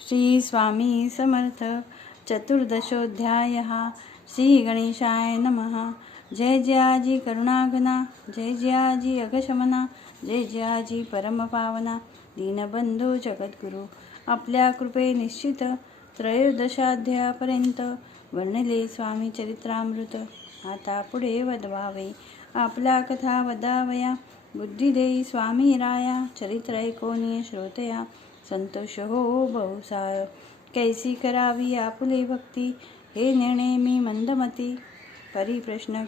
श्री स्वामी समर्थ चतुर्दशोऽध्यायः। श्री गणेशाय नमः। जय जयाजी करुणाघना, जय जयाजी अघशमना, जय जयाजी परमपावना, दीनबंधू जगद्गुरु। आपल्या कृपे निश्चित त्रयोदशाध्यायापर्यंत वर्णिले स्वामी चरित्रामृत। आता पुढे वदवावे, आपल्या कथा वदावया, बुद्धी देई स्वामी राया, चरित्र ऐकोनी श्रोतया, संतोष हो बहुसार। कैसी करावी आपुले भक्ती, हे नेणे मी मंदमती, परिप्रश्न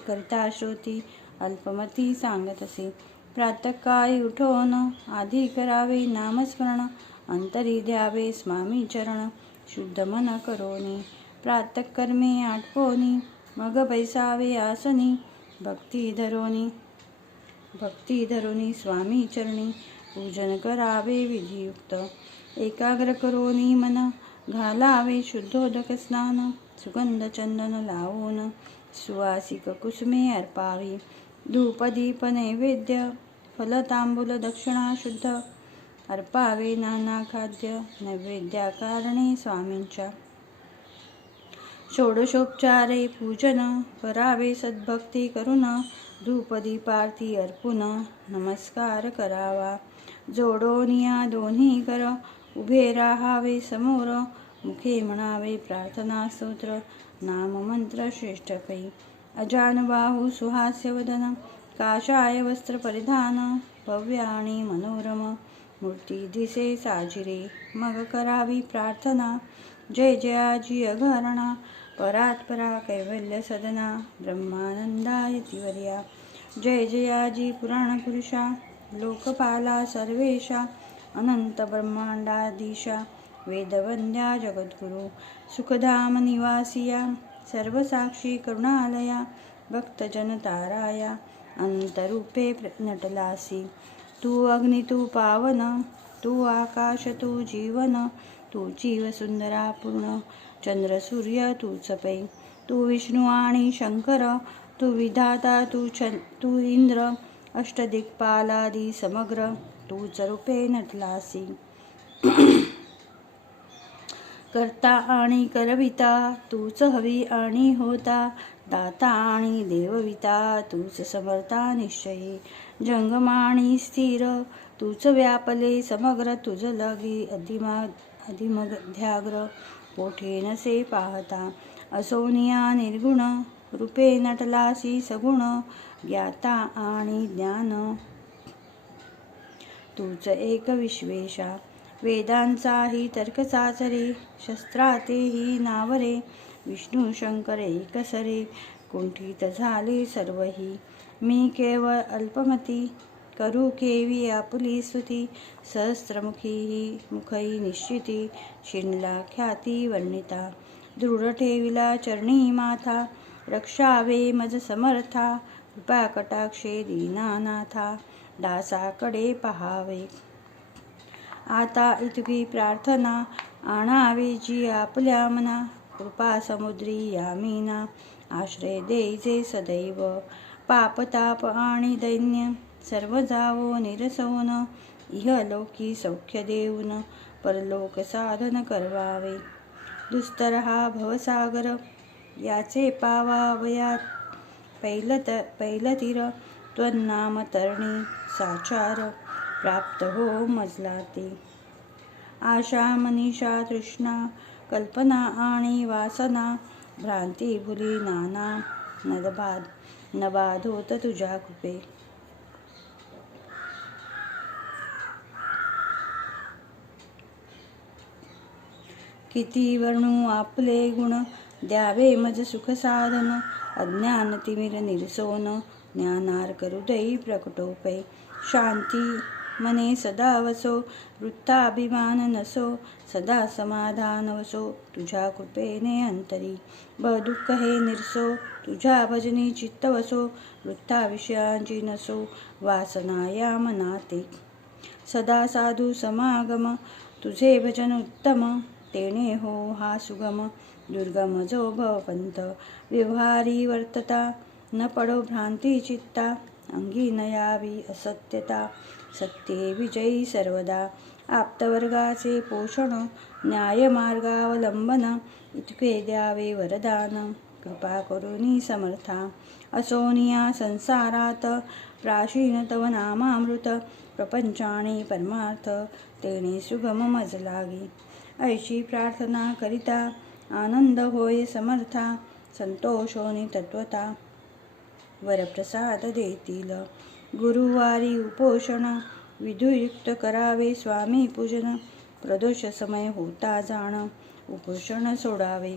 करिता श्रोती, अल्पमती सांगत असे। प्रातःकाळी उठोन आधी करावे नामस्मरण, अंतरी द्यावे स्वामी चरण, शुद्ध मन करोनी, प्रातःकर्मे आटपोनी, मग बैसावे आसनी, भक्ती धरोनी स्वामी चरणी, पूजन करावे विधियुक्त। एकाग्र करोनी मन, घालावे शुद्धोदक स्नान, सुगंध चंदन लावून, सुवासिक कुसुमे अर्पावी, धूप दीप नैवेद्य, फल तांबूल दक्षिणा शुद्ध, अर्पावे नाना खाद्य, नैवेद्याकारणे स्वामींच्या। षोडशोपचारे पूजन करावे सद्भक्ती करून, धूपदीपारती अर्पून, नमस्कार करावा। जोडोनिया दोन्ही कर, उभे राहावे समोर, मुखे म्हणावे प्रार्थना स्तोत्र, नाममंत्र श्रेष्ठ पै। अजानुबाहू सुहास्य वदन, काषाय वस्त्र परिधान, भव्य आणि मनोरम, मूर्ती दिसे साजिरे, मग करावी प्रार्थना। जय जयाजी अघराणा, परात्परा कैवल्य सदना, ब्रह्मानंदायतिवर्या। जय जयाजी पुराण पुरुषा, लोकपाला सर्वेशा, अनंत ब्रह्मांडाधीशा, वेदवंद्या जगद्गुरु, सुखधाम निवासिया, सर्वसाक्षी करुणालया, भक्तजन ताराया, अनंतरूपे नटलासी। तू अग्नि तू पावन, तू आकाश तू जीवन, तू जीव सुंदरा पूर्ण, चंद्र सूर्य तूच पै। तू विष्णू आणि शंकर, तू विधाता तू इंद्र, अष्टदिक्पालादी समग्र, तूच रूपे नटलासी। करता आणि करविता, तूच हवी आणि होता, दाता आणि देवविता, तूच समर्था निश्चयी। जंगम आणि स्थिर, तूच व्यापले समग्र, तुझ लागी अधिमध्याग्र, पोठे नसे पाहता। असोनिया निर्गुण, रूपे नटलासी सगुण, ज्ञाता आणि ज्ञान, तूच एक विश्वेशा। वेदांचाही तर्क साचरे, शस्त्रातेही नावरे, विष्णू शंकर एकसरे, कुंठित झाले सर्वही। मी केवळ अल्पमती, करू केवी आपुली स्तुती, मुखई निश्चिती, शिनला ख्याती वर्णिता। दृढ ठेविला चरणी माथा, रक्षावे मज समर्था, कृपा कटाक्षे दीनानाथा, दासाकडे पहावे। आता इतकी प्रार्थना, आणावी जी आपल्या मना, कृपा समुद्री यामीना, आश्रय देईजे सदैव। पापताप आणि दैन्य सर्व जावो निरसवून, इहलोकी सौख्य देऊन, परलोक साधन करवावे। दुस्तर हा भवसागर, याचे पावावयात पैलतीर, त्वन्नाम तरणी साचार, प्राप्त हो मजला ते। आशा मनीषा तृष्णा, कल्पना आणि वासना, भ्रांती भुली नाना, न बाधोत तुझ्या कृपे। किती वर्णू आपले गुण, द्यावे मज सुख साधन, अज्ञान तिमिर निरसोन, ज्ञानार्क हृदयी प्रकटोपै। शांती मने सदा वसो, वृत्ताभिमान नसो, सदा समाधान वसो, तुझ्या कृपेने अंतरी। दुःख हे निरसो, तुझ्या भजनी चित्त वसो, वृत्ता विषयांची नसो, वासना या मनाते। सदा साधू समागम, तुझे भजन उत्तम, तेणे हो हा सुगम, दुर्गम जो भवपंथ। व्यवहारी वर्तता, न पडो भ्रांती चित्ता, अंगी न यावी असत्यता, सत्ये विजयी सर्वदा, आप्तवर्गाचे पोषण, न्यायमार्गावलंबन, इतके द्यावे वरदान, कृपा करुणी समर्था. असोनिया संसारात, प्राचीन तव नामामृत, प्रपंचाने परमार्थ, तेने सुगम मज लागे. ऐशी प्रार्थना करिता, आनंद होय समर्था, संतोषोनी तत्वता, वरप्रसाद देतील. गुरुवारी उपोषण, विधुयुक्त करावे स्वामी पूजन, प्रदोष समय होता जाण, उपोषण सोडावे.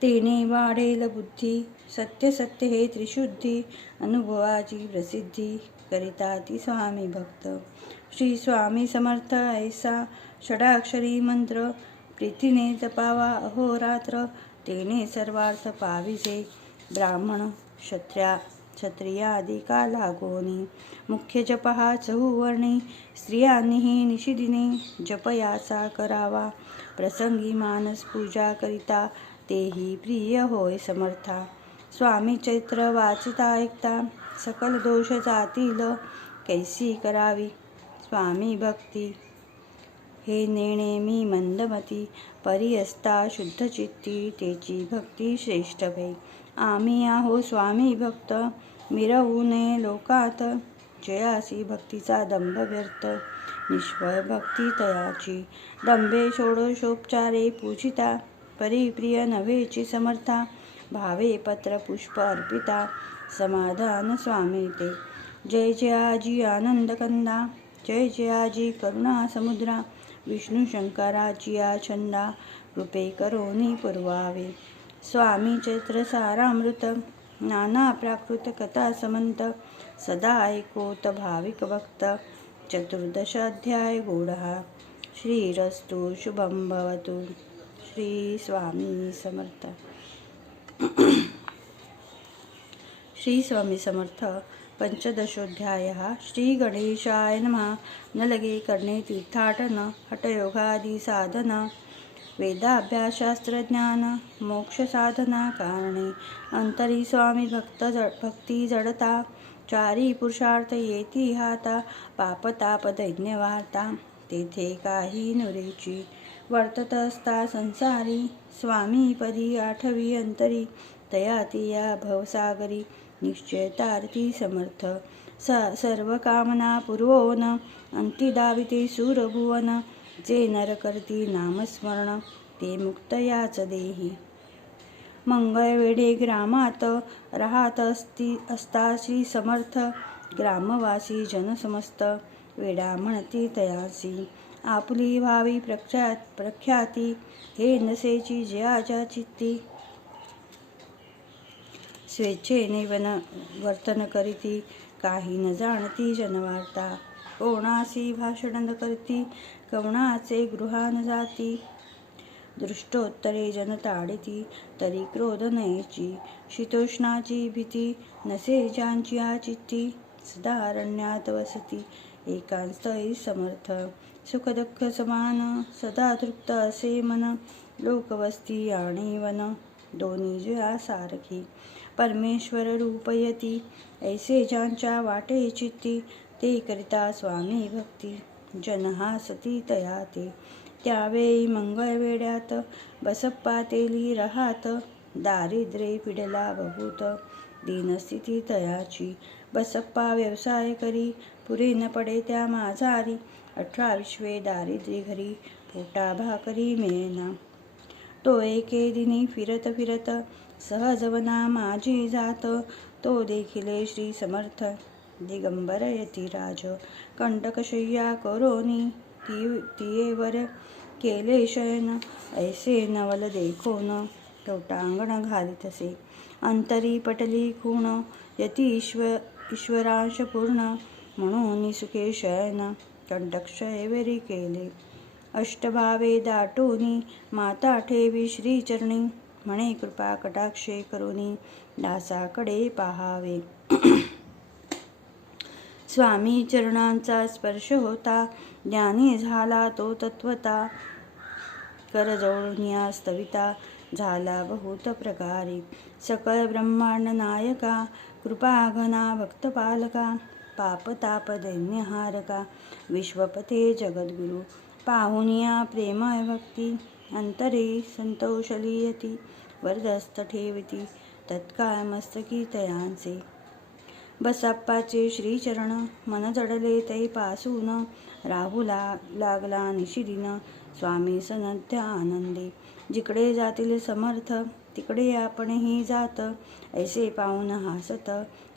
तेने वाढेल बुद्धी, सत्य सत्य हे त्रिशुद्धी, अनुभवाची प्रसिद्धी, करिता ती स्वामी भक्त. श्री स्वामी समर्थ ऐसा षडाक्षरी मंत्र, प्रीतीने जपावा अहोरात्र, तेने सर्वार्थ पाविजे. ब्राह्मण क्षत्रियादिका लागोनी, मुख्य जप हा चहुवर्णी, स्त्रियांनीही निशिदिने जप याचा करावा. प्रसंगी मानस पूजा करिता, तेही प्रिय होय समर्था. स्वामी चरित्र वाचिता ऐकता, सकल दोष जातील, कैसी करावी स्वामी भक्ती. हे नेणे मी मंदमती, परी असता शुद्ध चित्ती, तेची भक्ती श्रेष्ठ भे. आम्ही आहो स्वामी भक्त, मिरवू नये लोकात, जयासी भक्तीचा दंभ व्यर्थ, निष्फळ भक्ती तयाची. दंभे षोडशोपचारे पूजिता, परिप्रिय नव्हेची समर्था, भावे पत्र पुष्प अर्पिता, समाधान स्वामी ते. जय जयाजी आनंद कंदा, जय जयाजी करुणा समुद्रा, विष्णू शंकराची या छंदा, कृपे करोनी पुरवावे. स्वामी चरित्र सारामृत, नाना प्राकृत कथा समंत, सदा ऐकोत भाविक भक्त, 14 अध्याय गोडहा. श्रीरस्तु शुभं भवतु. श्री स्वामी समर्थ. श्री स्वामी समर्थ. पंचदशोध्याय. श्री गणेशाय नमः. न लगे करणे तीर्थाटन, हठयोगादी साधन, वेदाभ्यास शास्त्रज्ञान, मोक्ष साधना कारणे, अंतरी स्वामी भक्ती जडता, चारी पुरुषार्थ येती हाता, पापताप दैन्य वार्ता, तेथे काही नुरेची, वर्तत असता संसारी, स्वामी पदी आठवी अंतरी, तयाती या भवसागरी, निश्चयतारती समर्थ. सर्व कामना पुरवोन, अंती दाविते सूरभुवन, जे नर करती नामस्मरण, ते मुक्त याच देही. मंगळवेढे ग्रामात राहत असता श्री समर्थ, ग्रामवासी जन समस्त, वेडा म्हणती तयासी, आपुली व्हावी प्रख्याती, हे नसेची ज्याच्या चित्ती, स्वेच्छेने वर्तन करीती, काही न जाणती जनवार्ता, कोणासी भाषण न करती, कवणाचे गृहान जाती, दृष्टोत्तरे जन ताडिती, तरी क्रोध नयेची, शीतोष्णाची भीती, नसे ज्यांची चित्ती, सदा अरण्यात वसती, एकांतस्थळी समर्थ, सुख दुःख समान, सदा तृप्त असे मन, लोकवस्ती आणि वन, दोन्ही जुया सारखी, परमेश्वर रूपयती, ऐसे ज्यांच्या वाटे चित्ती, ते करिता स्वामी भक्ती, जन हासती तया ते. त्यावेळी मंगळवेढ्यात बसप्पा तेली राहात, दारिद्र्ये पिडला बहुत, दीनस्थिती तयाची, बसप्पा व्यवसाय करी, पुरे न पडे त्या माझारी, 18 विश्वे दारिद्र्य घरी, पोटा भाकरी मिळेना, तो एके दिनी फिरत फिरत, सहजवना माझी जात, तो देखिले श्री समर्थ, दिगंबर यतिराज, कंटकशय्या करोनी, तियेवर केले शयन, ऐसे नवल देखोन, लोटांगण घालितसे, अंतरी पटली खूण, यती ईश्वरांश पूर्ण, म्हणून सुखे शयन, कंटकशय वेरी केले, अष्टभावे दाटोनी, माता ठेवी श्रीचरणी, म्हणे कृपा कटाक्षे करोनी, दासाकडे पाहावे. स्वामी चरणांचा स्पर्श होता, ज्ञानी झाला तो तत्वता, करजोडून स्तविता, झाला बहुत प्रकारे, सकळ ब्रह्मांड नायका, कृपा घना भक्तपालका, पापताप दैन्यहारका विश्वपते जगद्गुरु पाहुनिया प्रेमय भक्ती अंतरे संतोषलीयती वरदस्त ठेविती तत्काळ मस्तकी तयांचे बसप्पाचे श्रीचरण मन जडले तै पासून राहू लागला निशिदिन स्वामी सनद्य आनंदी जिकडे जातील समर्थ तिकडे आपणही जात ऐसे पाहून हासत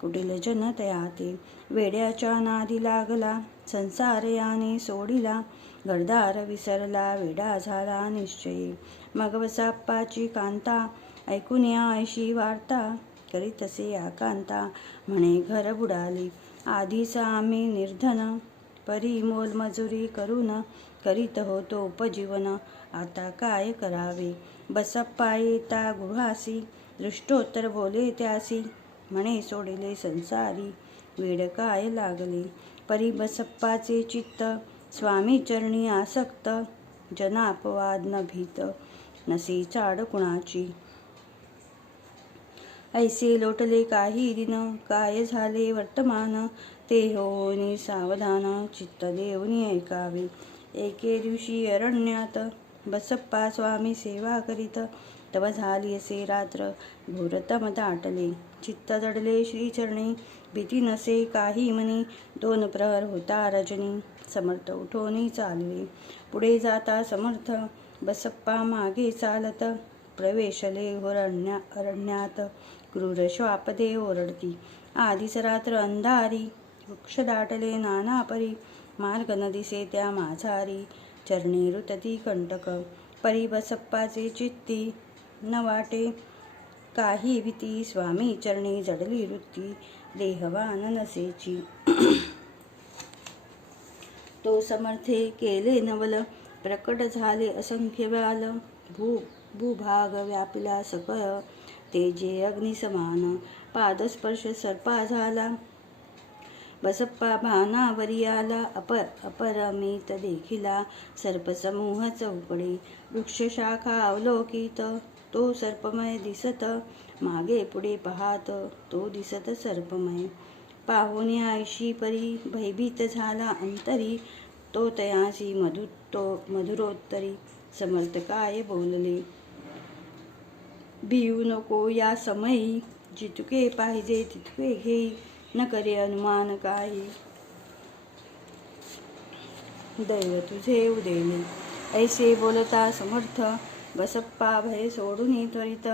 कुटील जन तयाती वेड्याच्या नादी लागला संसार याने सोडिला घरदार विसरला वेडा झाला निश्चयी मग बसप्पाची कांता ऐकून या ऐशी वार्ता करीतसे आकांता म्हणे घर बुडाली आधीच आम्ही निर्धन परी मोलमजुरी करून करीत होतो उपजीवन आता काय करावे बसप्पा येता गृहासी दृष्टोत्तर बोले त्यासी म्हणे सोडिले संसारी वेड काय लागले परी बसप्पाचे चित्त स्वामी चरणी आसक्त जनापवाद न भीत नसी चाड कुणाची ऐसे लोटले काही दिन काय झाले वर्तमान ते होनी सावधान चित्त देऊनी ऐकावे एके दिवशी अरण्यात बसप्पा स्वामी सेवा करीत तव झाली असे रात्र घोरतम दाटले चित्त जडले श्रीचरणी भीती नसे काही मनी 2 प्रहर होता रजनी समर्थ उठोनी चालले पुढे जाता समर्थ बसप्पा मागे चालत प्रवेशले अरण्यात क्रूर श्वापदे ओरडती आधीच रात्र अंधारी वृक्ष दाटले नाना परी मार्ग न दिसे त्या माझारी चरणी रुतती कंटक परी बसप्पाचे चित्ती न वाटे काही भीती स्वामी चरणी जडली वृत्ती देहवान नसेची तो समर्थे केले नवल प्रकट झाले असंख्य व्याल भूभाग व्यापिला सकळ तेजे अग्निसमान पादस्पर्श सर्पा झाला बसप्पा भानावरी आला अपरमित देखिला सर्पसमूह चौकडे वृक्षशाखा अवलोकित तो सर्पमय दिसत मागे पुढे पाहात तो दिसत सर्पमय पाहुनी आयशी परी भयभीत झाला अंतरी तो तयासी मधुरोत्तरी समर्थ काय बोलले भिऊ नको या समयी जितके पाहिजे तितके घेई न करे अनुमान काही दैव तुझे उदेले ऐसे बोलता समर्थ बसप्पा भय सोडून त्वरित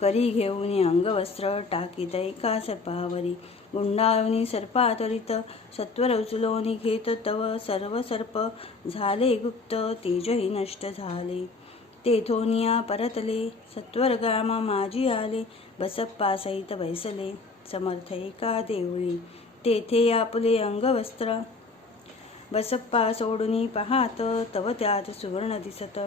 करी घेऊन अंगवस्त्र टाकीत एका सर्पावरी गुंडाळून सर्पा त्वरित सत्वर उचलून घेत तव सर्व सर्प झाले गुप्त तेजही नष्ट झाले तेथोनिया परतले सत्वर गामा माझी आले बसप्पा सहित बैसले समर्थ एका देऊळी तेथे आपुले अंगवस्त्र बसप्पा सोडून पाहात तव त्यात सुवर्ण दिसत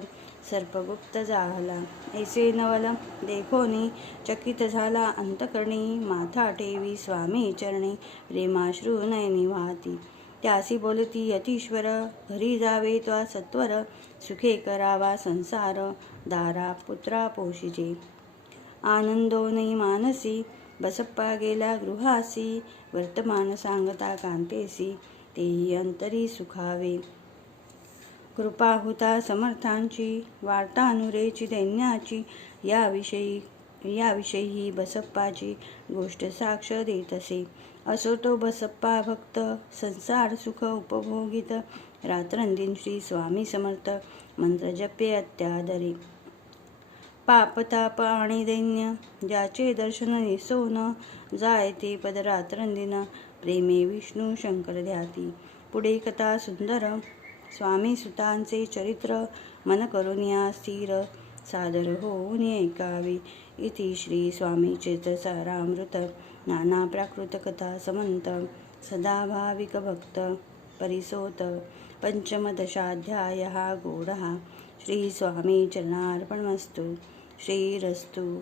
सर्पगुप्त झाला ऐसे नवल देखोनी चकित झाला अंतकरणी माथा ठेवी स्वामी चरणी प्रेमाश्रू नयनी वाहती त्यासी बोलती अतीश्वर घरी जावे त्वा सत्वर सुखे करावा संसार दारा पुत्रा पोषिजे आनंदोनी मानसी बसप्पा गेला गृहासी वर्तमान सांगता कांतेसी तेही अंतरी सुखावे कृपा होता समर्थांची वार्ता अनुरेची दैन्याची याविषयी बसप्पाची गोष्ट साक्ष देत असे असो तो बसप्पा भक्त संसार सुख उपभोगित रात्रंदिन श्री स्वामी समर्थ मंत्र जपे अत्यादरे पापताप आणि दैन्य ज्याचे दर्शन निसोन जाय ते पद रात्रंदिन प्रेमे विष्णू शंकर ध्याती पुढे कथा सुंदर स्वामी सुतांचे चरित्र मन करून या स्थिर सादर होऊन ऐकावे इति श्री स्वामी चरित्रसारामृत नाना प्राकृत कथा समंत सदाभाविक भक्त परिसोत पंचमदशाध्यायः गौडः श्री स्वामी चरणार्पणमस्तु श्रीरस्तु।